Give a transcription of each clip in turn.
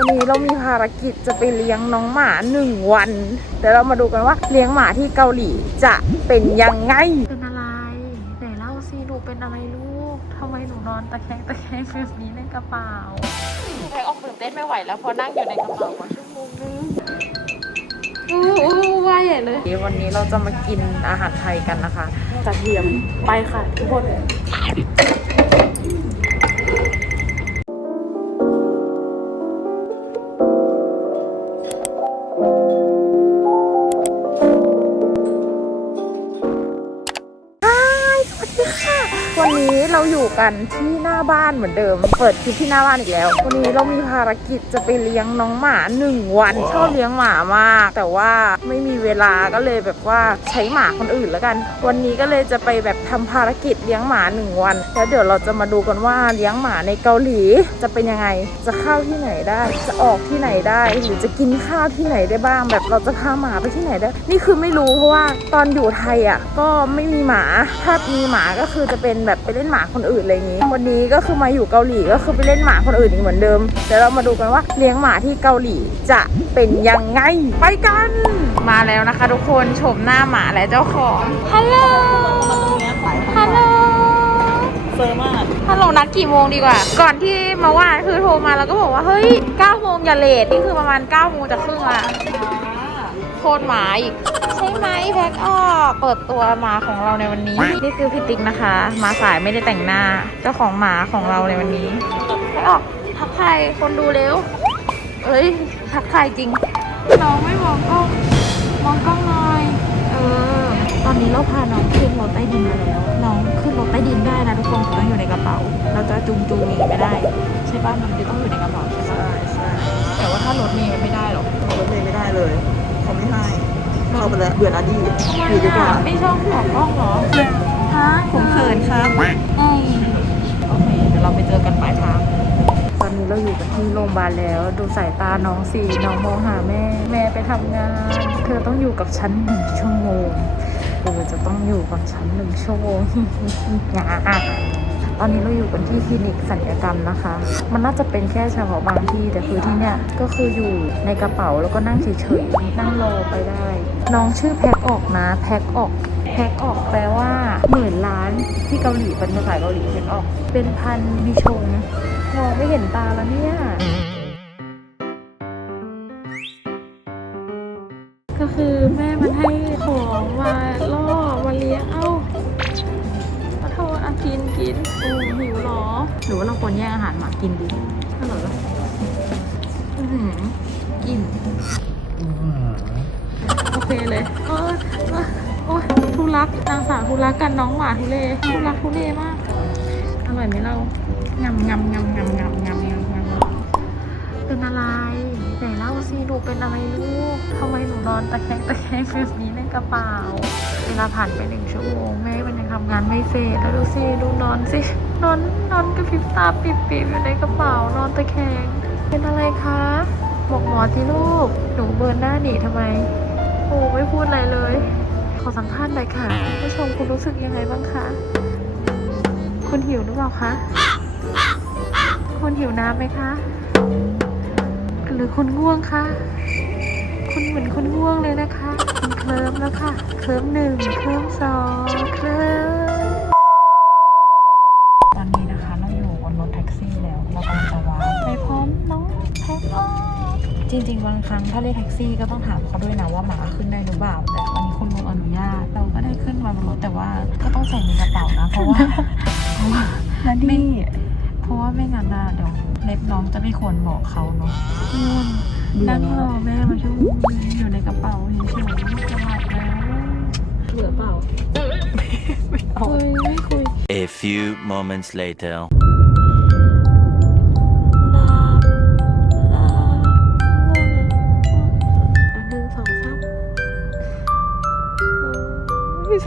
วันนี้เรามีภารกิจจะไปเลี้ยงน้องหมาหนึ่งวัน เดี๋ยวเรามาดูกันว่าเลี้ยงหมาที่เกาหลีจะเป็นยังไง เป็นอะไรไหนเล่าสิหนูเป็นอะไรลูกทำไมหนูนอนตะแคงตะแคงแบบนี้ในกระเป๋าแพงออกตื่นเต้นไม่ไหวแล้วเพราะนั่งอยู่ในกระเป๋ามาชั่วโมงนึงอู้อู้ว่าใหญ่เลยวันนี้เราจะมากินอาหารไทยกันนะคะกระเทียมไปค่ะทุกคน เราอยู่กันที่หน้าบ้านเหมือนเดิม เปิดคลิปที่หน้าบ้านอีกแล้ว วันนี้เรามีภารกิจจะไปเลี้ยงน้องหมาหนึ่งวันชอบเลี้ยงหมามาก แต่ว่าไม่มีเวลาก็เลยแบบว่าใช้หมาคนอื่นแล้วกัน วันนี้ก็เลยจะไปแบบทำภารกิจเลี้ยงหมาหนึ่งวัน แล้วเดี๋ยวเราจะมาดูกันว่าเลี้ยงหมาในเกาหลีจะเป็นยังไง จะเข้าที่ไหนได้ จะออกที่ไหนได้หรือจะกินข้าวที่ไหนได้บ้าง แบบเราจะพาหมาไปที่ไหนได้ นี่คือไม่รู้เพราะว่าตอนอยู่ไทยอะก็ไม่มีหมาถ้ามีหมาก็คือจะเป็นแบบไปเล่นหมาคนอื่นอะไรอย่างงี้ วันนี้ก็คือมาอยู่เกาหลีก็คือไปเล่นหมาคนอื่นอีกเหมือนเดิมเดี๋ยวเรามาดูกันว่าเลี้ยงหมาที่เกาหลีจะเป็นยังไง ไปกัน มาแล้วนะคะ ทุกคนชมหน้าหมาและเจ้าของฮัลโหลฮัลโหลเฟอร์มากฮัลโหลนัดกี่โมงดีกว่า ก่อนที่มาว่าคือโทรมาแล้วก็บอกว่าเฮ้ย9โมงอย่าเลทนี่คือประมาณ9โมงจะครึ่งละ โคตรหมาอีก ใช่ไหมแพ็คออกเปิดตัวหมาของเราในวันนี้ นี่คือพี่ติ๊กนะคะมาสายไม่ได้แต่งหน้า เจ้าของหมาของเราในวันนี้แพ็คออกทักทายคนดูเร็วเอ้ยทักทายจริงน้องไม่มองกล้องมองกล้องหน่อยเออตอนนี้เราพาน้องขึ้นรถใต้ดินมาแล้ว น้องขึ้นรถใต้ดินได้นะทุกคนแต่ต้องอยู่ในกระเป๋า เราจะจูงจูงหนีไม่ได้ใช่ป่ะมันจะต้องอยู่ในกระเป๋าใช่ป่ะใช่ใช่แต่ว่าถ้ารถเมย์ไม่ได้หรอกรถเมย์ไม่ได้เลย เขาไม่ให้เข้าไปแล้วเบื่อนาดีอยู่ดีกว่าไม่ชอบหัวกล้องเหรอฮะผมเขินครับอืมโอเคเดี๋ยวเราไปเจอกันปลายทางตอนนี้เราอยู่กันที่โรงพยาบาลแล้ว ดูสายตาน้องสิน้องมองหาแม่ แม่ไปทำงาน เธอต้องอยู่กับฉันหนึ่งชั่วโมงเธอจะต้องอยู่กับฉันหนึ่งชั่วโมงงา ตอนนี้เราอยู่กันที่คลินิกสัญญกรรมนะคะ มันน่าจะเป็นแค่เฉพาะบางที่แต่คือที่เนี้ยก็คืออยู่ในกระเป๋าแล้วก็นั่งเฉยๆนั่งรอไปได้ น้องชื่อแพ็กออกนะแพ็กออกแพ็กออกแปลว่าหมื่นล้านที่เกาหลีเป็นภาษาเกาหลีแพ็กออก เป็นพันบิชงมองไม่เห็นตาแล้วเนี่ย ควรแย่งอาหารหมากินดีอร่อยปะอื้อหือกิน โอเคเลยเออเออโอ้ยทุรักนางสาวทุรักกันน้องหมาทุเลทุรักทุเลมาก อร่อยไหมเรางำงำงำงำงำงำงำงำเป็นอะไรไหนเล่าสิหนูเป็นอะไรลูกทำไมหนูนอนตะแคงตะแคงแบบนี้ในกระเป๋า เวลาผ่านไปหนึ่งชั่วโมงแม่มันยังทำงานไม่เสร็จแล้วดูสิดูนอนสิ นอนนอนกระพริบตาปิบๆอยู่ในกระเป๋านอนตะแคง เป็นอะไรคะบอกหมอที่ลูก หนูเบิร์นหน้าหนีทำไม โอ้ไม่พูดอะไรเลย ขอสัมภาษณ์หน่อยค่ะผู้ชมคุณรู้สึกยังไงบ้างคะ คุณหิวหรือเปล่าคะ คุณหิวน้ำไหมคะ หรือคุณง่วงคะ คุณเหมือนคุณง่วงเลยนะคะ คุณเคลิ้มแล้วค่ะ เคลิ้มหนึ่ง เคลิ้มสอง เคลิ้ม จริง ๆ บางครั้งถ้าเรียกแท็กซี่ก็ต้องถามเขาด้วยนะว่าหมาขึ้นได้หรือเปล่า แต่วันนี้คุณลุงอนุญาต เราก็ได้ขึ้นมาบนรถแต่ว่าก็ต้องใส่ในกระเป๋านะ เพราะว่าเพราะว่านาดีเพราะว่าไม่งั้นน่ะเดี๋ยวเล็บน้องจะไม่ควรบอกเขาเนาะง่วงนั่งรอแม่มาชั่วโมงนึงอยู่ในกระเป๋าเฉยๆจะหลับแล้วเหลือเปล่าไม่เอาคุยไม่คุย A few moments later.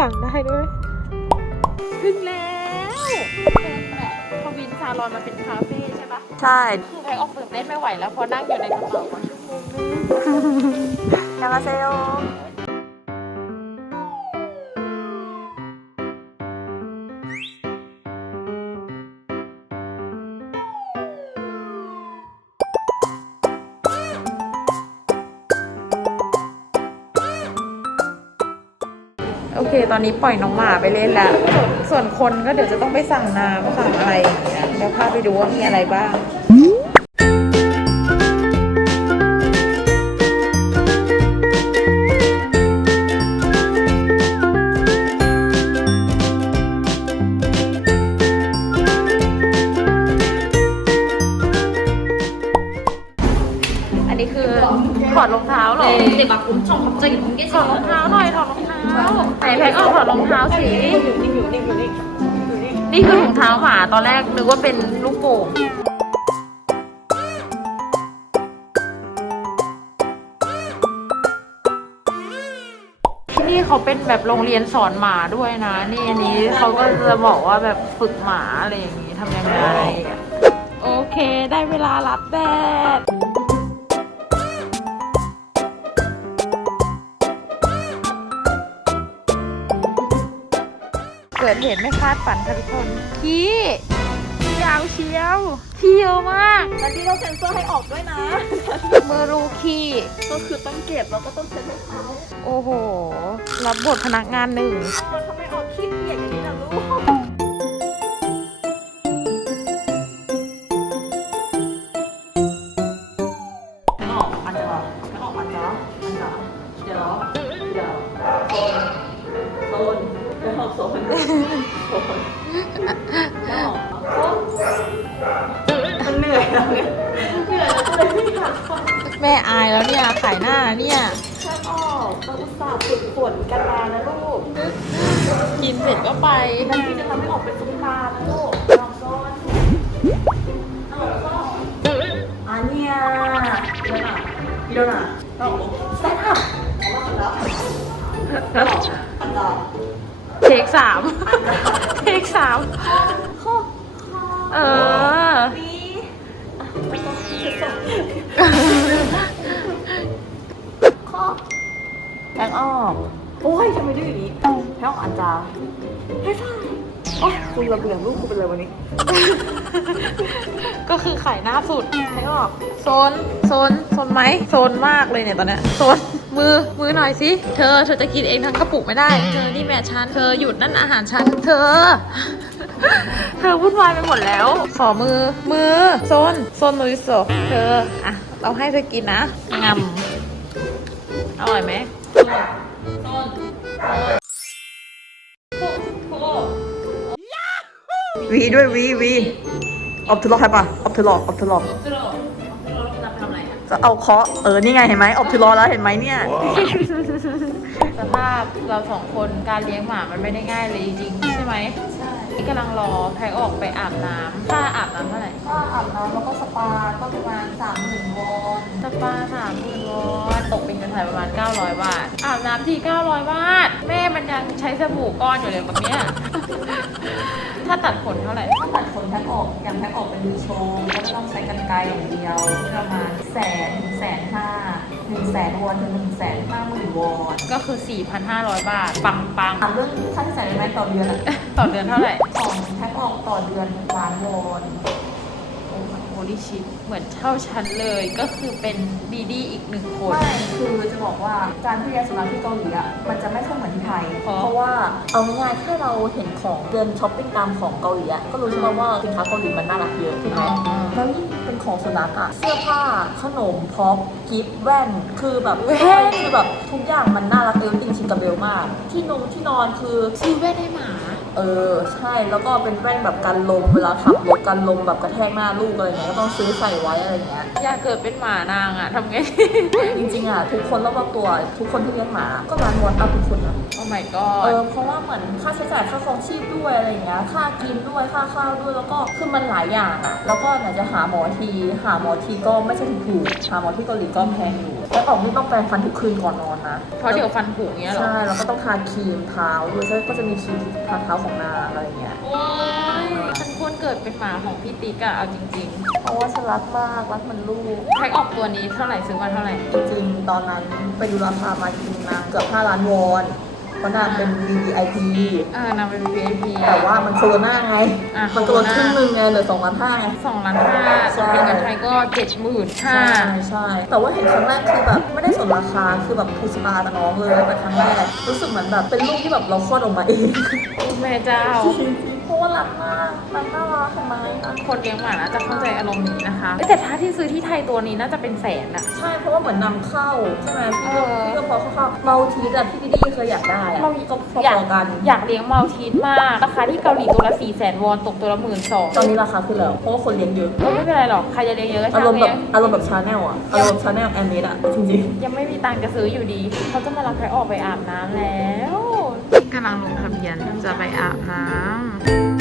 สั่งได้ด้วยถึงแล้ว เป็นแบบทวินซาลอนมันเป็นคาเฟ่ใช่ปะใช่ คือแพงออกตื่นเต้นไม่ไหวแล้วเพราะนั่งอยู่ในกระเป๋ามาชั่วโมงนึงยามาเซโโอเค ตอนนี้ปล่อยน้องหมาไปเล่นแล้ว ส่วนคนก็เดี๋ยวจะต้องไปสั่งน้ำสั่งอะไรอย่างเงี้ดี๋ยวพาไปดูว่ามีอะไรบ้างอันนี้คือถอดรองเท้าหรอเด็กบากกุ้งชงขับจริงถอดรองเท้าหน่อยถอด ไหนแพ็คเอาถอดรองเท้าสินี่คือรองเท้าหมาตอนแรกนึกว่าเป็นลูกโป่งที่นี่เขาเป็นแบบโรงเรียนสอนหมาด้วยนะ นี่อันนี้เขาก็จะบอกว่าแบบฝึกหมาอะไรอย่างนี้ทำยังไง โอเคได้เวลารับแดด เกิดเหตุไม่คาดฝันค่ะทุกคน ขี้ยาวเชียวขี้เยอะมาก แล้วนี่เราเซ็นเซอร์ให้ออกด้วยนะ มือรูขี้ ก็คือต้องเก็บแล้วก็ต้องเซ็นให้เขาโอ้โห รับบทพนักงานหนึ่งเออทำไมออกขี้เกียจอย่างนี้ล่ะลูกไม่ออกอันเดียวไม่ออกอันเดียวอันเดียวเดี๋ยวเดี๋ยวโซน โซนไม่ออกโซนโซนไม่ออกโซนมันเหนื่อยแล้วเนี่ยเหนื่อยแล้วก็เลยไม่อยากทำแม่อายแล้วเนี่ย ขายหน้าเนี่ยแค่ออกเราอุตส่าห์ฝึกฝนกันมานะลูกกินเสร็จก็ไปนั่นทีจะทำให้ออกเป็นซุปตานะลูกลองโซนลองโซนอันเนี้ยเดี๋ยวนะเดี๋ยวนะต้องสตาร์อัพออกมาแล้วแล้วอันดับ เทคสามเทคสามเออนี่ข้อแทงออก โอ้ยทำไมดื้ออย่างนี้แทงออกอันจาให้ฟ้าโอ้ยคุณระเบียงลูกกูเป็นอะไรวันนี้ ก็คือขายหน้าสุดให้ออกโซนโซนโซนไหมโซนมากเลยเนี่ยตอนเนี้ยโซน มือ มือหน่อยสิ เธอ เธอจะกินเองทั้งกระปุกไม่ได้ เธอนี่แม่ฉัน เธอหยุดนั่นอาหารฉัน เธอ เธอวุ่นวายไปหมดแล้ว ขอมือ มือ โซน โซนมือโซเธอ อะ เราให้เธอกินนะงำอร่อยไหมวีด้วยวีวีออฟทุลอกใช่ปะออฟทุลอกออฟทุลอก ก็เอาเคาะเออนี่ไงเห็นไหมออกทีรอแล้วเห็นไหมเนี่ย สภาพเราสองคนการเลี้ยงหมามันไม่ได้ง่ายเลยจริงๆใช่ไหม กำลังรอแพ็กออกไปอาบน้ำค่าอาบน้ำเท่าไหร่ถ้าอาบน้ำแล้วก็สปาก็ประมาณสามหมื่นวอนสปาสามหมื่นวอนตกเป็นเงินไทยประมาณ 900 บาท อาบน้ำที900 บาท แม่มันยังใช้สบู่ก้อนอยู่เลยแบบเนี้ย ถ้าตัดขนเท่าไหร่ ถ้าตัดขนแพ็คออกอย่างแพ็คออกเป็นมือโชว์ก็ไม่ต้องใช้กันไกรอย่างเดียวประมาณแสนถึงแสน ห้าหนึ่งแสนวอนถึงหนึ่งแสนห้าหมื่นวอนก็คือ 4,500 บาท ปังปังถามเรื่องค่าใช้จ่ายในแม็กต่อเดือนอะๆ ต่อเดือนเท่าไหร่ ของแพ็คออกต่อเดือนล้านวอนโอลิชิตเหมือนเช่าชั้นเลย ก็คือเป็นบีดี้อีกหนึ่งคน ไม่คือจะบอกว่าการที่เรียนสุนัขที่เกาหลีอะมันจะไม่ค่อยเหมือนที่ไทย เพราะ เพราะว่าเอาง่ายๆถ้าเราเห็นของเดินช้อปปิ้งตามของเกาหลีอะก็รู้ใช่ไหมว่าสินค้าเกาหลีมันน่ารักเยอะถูกไหม แล้วยิ่งเป็น ของสุนัขอะเสื้อผ้าขนมพ็อปกิฟต์แว่น คือแบบแว่น คือแบบทุกอย่างมันน่ารักเอลติงชิงกับเบลมาก ที่นงที่นอนคือ ซื้อแว่นให้หมา เออใช่แล้วก็เป็นแว่นแบบกันลมเวลาขับรถกันลมแบบกระแทกหน้าลูกอะไรเงี้ยก็ต้องซื้อใส่ไว้อะไรเงี้ยอยากเกิดเป็นหมานางอะทำไง จริงๆอะทุกคนรอบๆตัวทุกคนที่เลี้ยงหมา ก็ร้านวอนเอาทุกคนนะ โอ้ my เอ god อเพราะว่าเหมือนค่าใช้จ่ายค่าครองชีพด้วยอะไรอย่างเงี้ยค่ากินด้วยค่าข้าวด้วยแล้วก็คือมันหลายอย่างอะแล้วก็ไหนจะหาหมอที หาหมอทีก็ไม่ใช่ถูกๆหาหมอที่เกาหลีก็แพงอยู่แล้วออกนี่ต้องแปรงฟันทุกคืนก่อนนอนนะเพราะเดี๋ยวฟันผุเงี้ยเหรอ ใช่แล้วก็ต้องทาครีมเท้าด้วยใช่ก็จะมีครีมทาเท้าของนางอะไรอย่างเงี้ยโอ้ย ฉันควรเกิดเป็นหมาของพี่ติ๊กอะเอาจริงเพราะว่าฉันรักมากรักเหมันลูก ๆแพ็กออกตัวนี้เท่าไหร่ซื้อมาเท่าไหร่ จริงๆตอนนั้นไปดูราคามาจริงๆนะเกือบ 5 ล้านวอน เพราะนางเป็น VVIP เออนางเป็น VIP แต่ว่ามันโคโรนาไง อะมันก็ลดครึ่งหนึงไงเหลือสองล้านห้าไง สองล้านห้าใช่ส่วนเป็นเงินไทยก็เจ็ดหมื่นห้าใช่ใช่ แต่ว่าเห็นครั้งแรกคือแบบไม่ได้สนราคา คือแบบถูกชะตากับน้องเลยตั้งแต่ครั้งแรกรู้สึกเหมือนแบบเป็นลูกที่แบบเราคลอดออกมาเอง แม่เจ้าเพราะ ว่ารักมากรักน่ารักทำไมอะคนเลี้ยงหมาน่าจะเข้าใจอารมณ์นี้นะคะเอ้ยแต่ถ้าที่ซื้อที่ไทยตัวนี้น่าจะเป็นแสนอะ ใช่ เพราะว่าเหมือนนำเข้าใช่ไหมพี่ก็เออ พี่ก็พอเข้าๆเมาทีแต่พี่ดิดี้เคยอยากได้อะเราก็พอยากอๆกัน อยากเลี้ยงมัลทีสมากราคาที่เกาหลีตัวละ4 0 0 0 0 0วอนตกตัวละหมื่นสองตอนนี้ราคาขึ้นแล้ว เพราะว่าคนเลี้ยงเยอะ ก็ไม่เป็นไรหรอกใครจะเลี้ยงเยอะก็อาช่างรมณ์แบเลี้บยงอารมณ์แบบชาแนลอะอารมณ์ชาแนลแอนเมดอะจริงยังไม่มีตังค์จะซื้ออยู่ดีเขาจะมารับใครออกไปอาบน้ำแล้วกำลังลงทะเบียนจะไปอาบน้ำ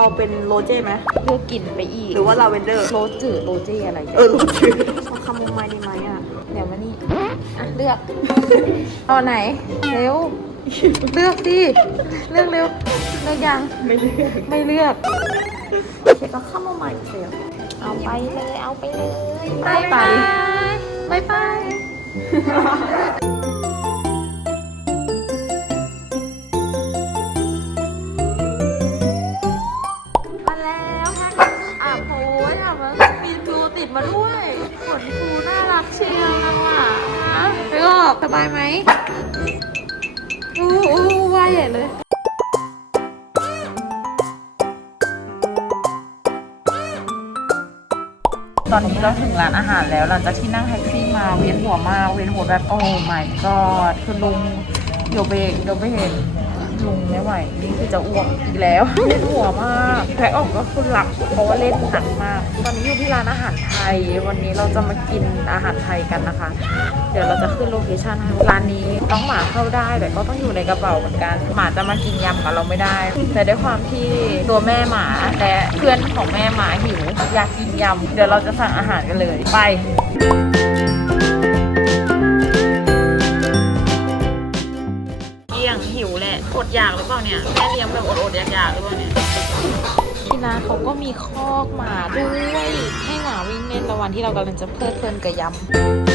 เอาเป็นโรเจ้ไหมเลือกกลิ่นไปอีกหรือว่าลาเวนเดอร์ โรสจืดโรเจอะไรเออโรเจ้เอาคาโมไมล์ดีไหมอะเดี๋ยวมานี่อะเลือกเอาไหน เร็ว เลือกสิเลือกเร็วเลือกยังไม่เลือกไม่เลือกโอเคก็คาโมไมล์เสียเอาไปเลยเอาไปเลยไปไปไปไป มาด้วยขนฟูน่ารักเชียวนะว่ะนะไปออกสบายไหมอู้อู้ว่าใหญ่เลยตอนนี้เราถึงร้านอาหารแล้วหลังจากที่นั่งแท็กซี่มาเวียนหัวมาเวียนหัวแบบโอ้ my god คือลุงเดี๋ยวเบรกเดี๋ยวเบรก ลุงไม่ไหว นี่คือจะอ้วกอีกแล้วเวียนหัวมากแพ้ออกก็คือหลักเพราะว่าเล่นหนักมาก ตอนนี้อยู่ที่ร้านอาหารไทย วันนี้เราจะมากินอาหารไทยกันนะคะ เดี๋ยวเราจะขึ้นโลเคชั่นให้ร้านนี้น้องหมาเข้าได้แต่ก็ต้องอยู่ในกระเป๋าเหมือนกัน หมาจะมากินยำกับเราไม่ได้ แต่ด้วยความที่ตัวแม่หมาและเพื่อนของแม่หมาหิวอยากกินยำเดี๋ยวเราจะสั่งอาหารกันเลยไป อยากหรือเปล่าเนี่ยแม่เลี้ยงแบบอดๆอยากๆหรือเปล่าเนี่ยที่ร้านเขาก็มีคอกหมาด้วยให้หมาวิ่งเล่นระหว่างที่เรากำลังจะเพลิดเพลินกับยำ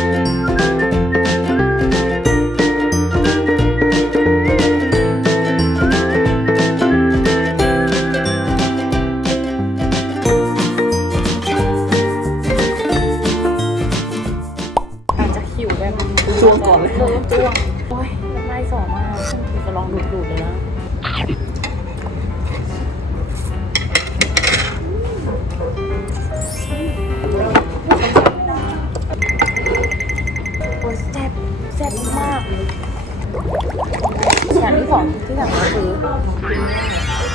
อย่างที่องที่สั่งก็คือ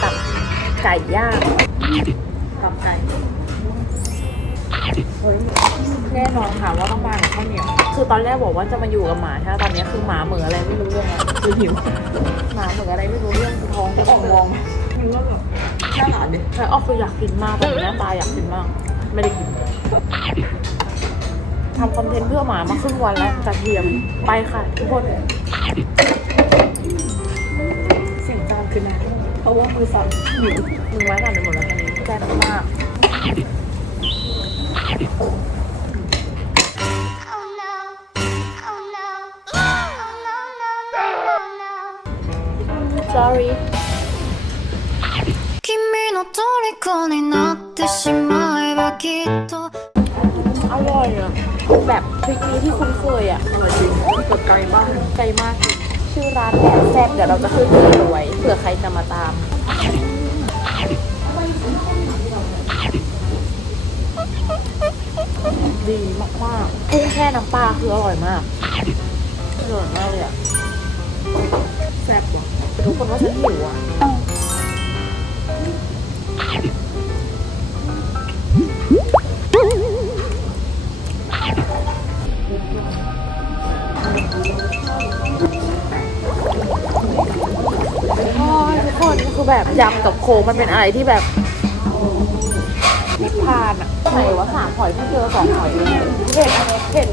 ตับไก่ย่างกับไก่เฮ้ยแน่นอนค่ะว่าต้องมากับข้าวเหนียว คือตอนแรกบอกว่าจะมาอยู่กับหมาใช่ไหมตอนนี้คือหมาเหมืออะไรไม่รู้เรื่องคือหิวหมาเหมืออะไรไม่รู้เรื่องคือท้องจะออกมองมึงว่าแบบน่าหลานดิใช่ออกคืออยากกินมากแต่หน้ตาอยากกินมาก ไม่ได้กินทำคอนเทนต์เพื่อหมามาครึ่งวันแล้วจากเทียมไปค่ะทุกคน เพราะว่ามือสั่นหิว มึงไม้หนันไปหมดแล้วตอนนี้แซ่บมาก Oh no. Oh no. Oh no, no, no, no, no. sorry 君の虜になってしまえばきっと อร่อยอ่ะแบบพริกนี้ที่คุ้นเคยอ่ะ อร่อยจริงกดไก่บ้าง ไกลมากจริง ชื่อร้านแหนมแซ่บเดี๋ยวเราจะขึ้นเบอไว้เผื่อใครจะมาตามดีมากๆกุ้งแช่น้ำปลาคืออร่อยมากอร่อยมากเลยอะแซ่บว่ะทุกคนว่าฉันหิวอะ แบบยำกับโคมันเป็นอะไรที่แบบนิพพานอะไหยว่าสามหอยที่เจอสองหอยเผ็ดอันนี้เห็ด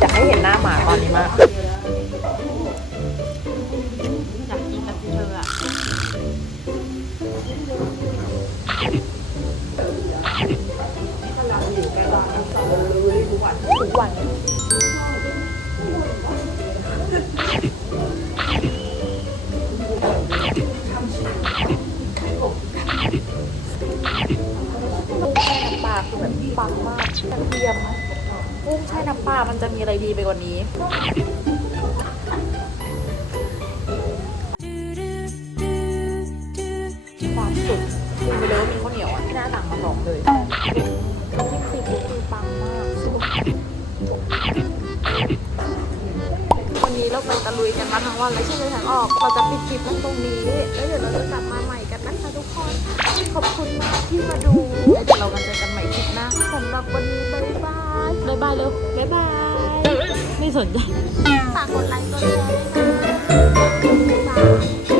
อยากให้เห็นหน้าหมาตอนนี้มากอยากกินกับเธออะทุกวันทุกวัน มันจะมีอะไรดีไปกว่านี้ความสุดลืมไปเลยว่ามีข้าวเหนียวอะที่หน้าต่างมาสองเลยน้ำจิ้มซีฟู้ดคือปังมากวันนี้เราไปตะลุยกันมาทั้งวันแล้วใช่ไหมทางออกเราจะปิดคลิปกันตรงนี้แล้วเดี๋ยวเราจะกลับมาใหม่กันนะคะทุกคนขอบคุณมากที่มาดูแล้วเดี๋ยวเรากันเจอกันใหม่คลิปหน้าสำหรับวันนี้บ๊ายบายบ๊ายบายเร็วบ๊ายบาย ไม่สนใจ ฝากกดไลค์กดแชร์ด้วยนะบ๊ายบาย